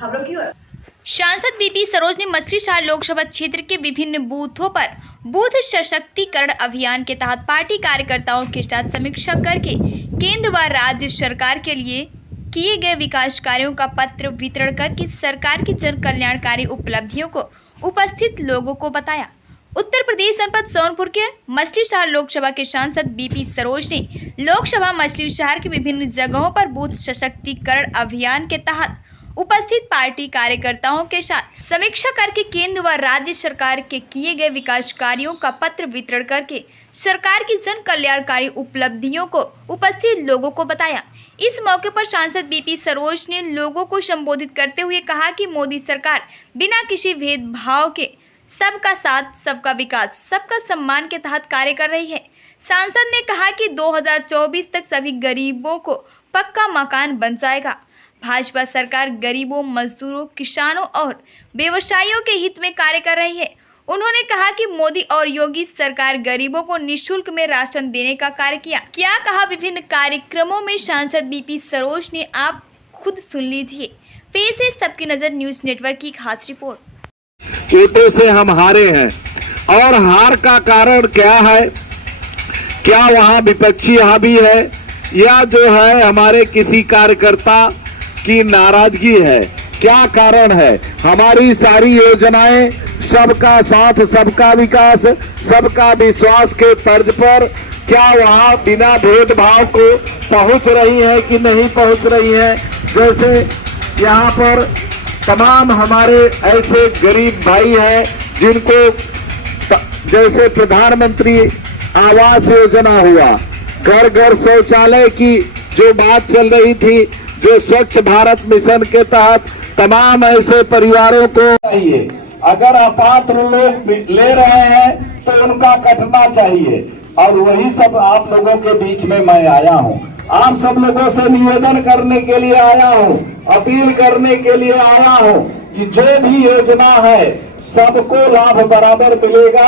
खबरों की ओर। सांसद बीपी सरोज ने मछलीशहर लोकसभा क्षेत्र के विभिन्न बूथों पर बूथ सशक्तिकरण अभियान के तहत पार्टी कार्यकर्ताओं के साथ समीक्षा करके केंद्र व राज्य सरकार के लिए किए गए विकास कार्यों का पत्र वितरण करके सरकार की जन कल्याणकारी उपलब्धियों को उपस्थित लोगों को बताया। उत्तर प्रदेश जनपद सोनपुर के मछलीशहर लोकसभा के सांसद बीपी सरोज ने लोकसभा मछलीशहर के विभिन्न जगहों पर बूथ सशक्तिकरण अभियान के तहत उपस्थित पार्टी कार्यकर्ताओं के साथ समीक्षा करके केंद्र व राज्य सरकार के किए गए विकास कार्यों का पत्र वितरण करके सरकार की जन कल्याणकारी उपलब्धियों को उपस्थित लोगों को बताया। इस मौके पर सांसद बीपी सरोज ने लोगों को संबोधित करते हुए कहा कि मोदी सरकार बिना किसी भेदभाव के सबका साथ, सबका विकास, सबका सम्मान के तहत कार्य कर रही है। सांसद ने कहा कि 2024 तक सभी गरीबों को पक्का मकान बन जाएगा। भाजपा सरकार गरीबों, मजदूरों, किसानों और व्यवसायियों के हित में कार्य कर रही है। उन्होंने कहा कि मोदी और योगी सरकार गरीबों को निःशुल्क में राशन देने का कार्य किया। क्या कहा विभिन्न कार्यक्रमों में सांसद बीपी सरोज ने, आप खुद सुन लीजिए। पेश है सबकी नजर न्यूज नेटवर्क की खास रिपोर्ट। वोटों से हम हारे हैं और हार का कारण क्या है? क्या वहां विपक्षी हावी है या जो है हमारे किसी कार्यकर्ता की नाराजगी है? क्या कारण है? हमारी सारी योजनाएं सबका साथ, सबका विकास, सबका विश्वास के तर्ज पर क्या वहां बिना भेदभाव को पहुंच रही है कि नहीं पहुंच रही है? जैसे यहाँ पर तमाम हमारे ऐसे गरीब भाई हैं जिनको जैसे प्रधानमंत्री आवास योजना हुआ, घर घर शौचालय की जो बात चल रही थी, जो स्वच्छ भारत मिशन के तहत तमाम ऐसे परिवारों को चाहिए। अगर अपात्र लोग ले रहे हैं तो उनका कटना चाहिए और वही सब आप लोगों के बीच में मैं आया हूं। आप सब लोगों से निवेदन करने के लिए आया हूं, अपील करने के लिए आया हूं कि जो भी योजना है सबको लाभ बराबर मिलेगा।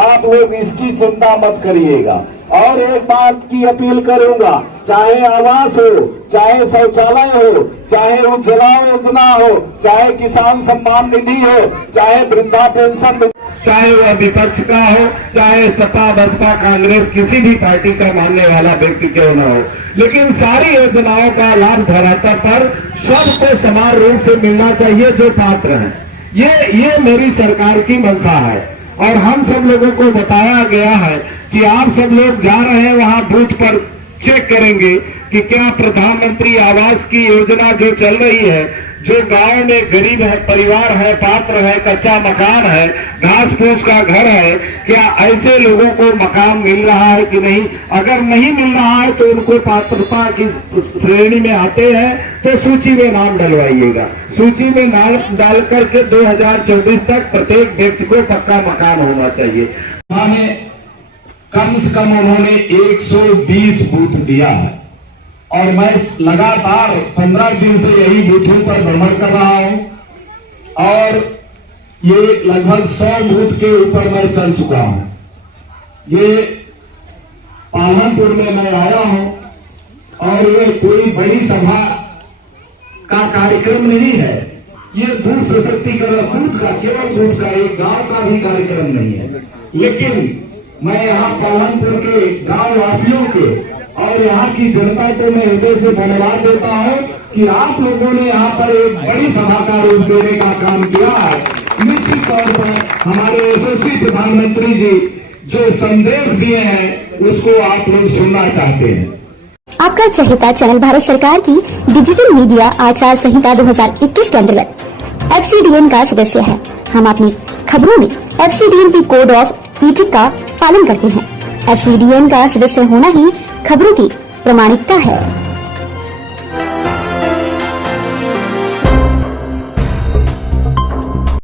आप लोग इसकी चिंता मत करिएगा। और एक बात की अपील करूंगा, चाहे आवास हो, चाहे शौचालय हो, चाहे उज्ज्वला योजना हो, चाहे किसान सम्मान निधि हो, चाहे वृद्धा पेंशन, चाहे वह विपक्ष का हो, चाहे सपा, बसपा, कांग्रेस, किसी भी पार्टी का मानने वाला व्यक्ति क्यों न हो, लेकिन सारी योजनाओं का लाभ धरातल पर सबको समान रूप से मिलना चाहिए जो पात्र हैं। ये मेरी सरकार की मंशा है और हम सब लोगों को बताया गया है कि आप सब लोग जा रहे हैं वहां बूथ पर चेक करेंगे कि क्या प्रधानमंत्री आवास की योजना जो चल रही है, जो गांव में गरीब है, परिवार है, पात्र है, कच्चा मकान है, घास फूस का घर है, क्या ऐसे लोगों को मकान मिल रहा है कि नहीं? अगर नहीं मिल रहा है तो उनको पात्रता की श्रेणी में आते हैं तो सूची में नाम डलवाइएगा। सूची में नाम डाल करके 2024 तक प्रत्येक व्यक्ति को पक्का मकान होना चाहिए। कम से कम उन्होंने 120 बूथ दिया है और मैं लगातार 15 दिन से यही बूथों पर भ्रमण कर रहा हूं और ये लगभग 100 बूथ के ऊपर मैं चल चुका हूं। ये पालनपुर में मैं आया हूं और ये कोई बड़ी सभा का कार्यक्रम नहीं है, ये बूथ सशक्तिकरण बूथ का, केवल बूथ का, एक गांव का भी कार्यक्रम नहीं है। लेकिन मैं यहाँ पालनपुर के गांव वासियों के और यहाँ की जनता को मैं हृदय से धन्यवाद देता हूँ कि आप लोगों ने यहाँ पर एक बड़ी सभा का रूप देने का काम किया है। निश्चित तौर पर हमारे यशस्वी प्रधानमंत्री जी जो संदेश दिए हैं उसको आप लोग सुनना चाहते हैं। आपका चहेता चैनल भारत सरकार की डिजिटल मीडिया आचार संहिता 2021 के अंतर्गत FCDN का सदस्य है। हम अपनी खबरों में FCDN की कोड ऑफ इथिक्स का पालन करते हैं। FCDN का सदस्य होना ही खबरों की प्रामाणिकता है।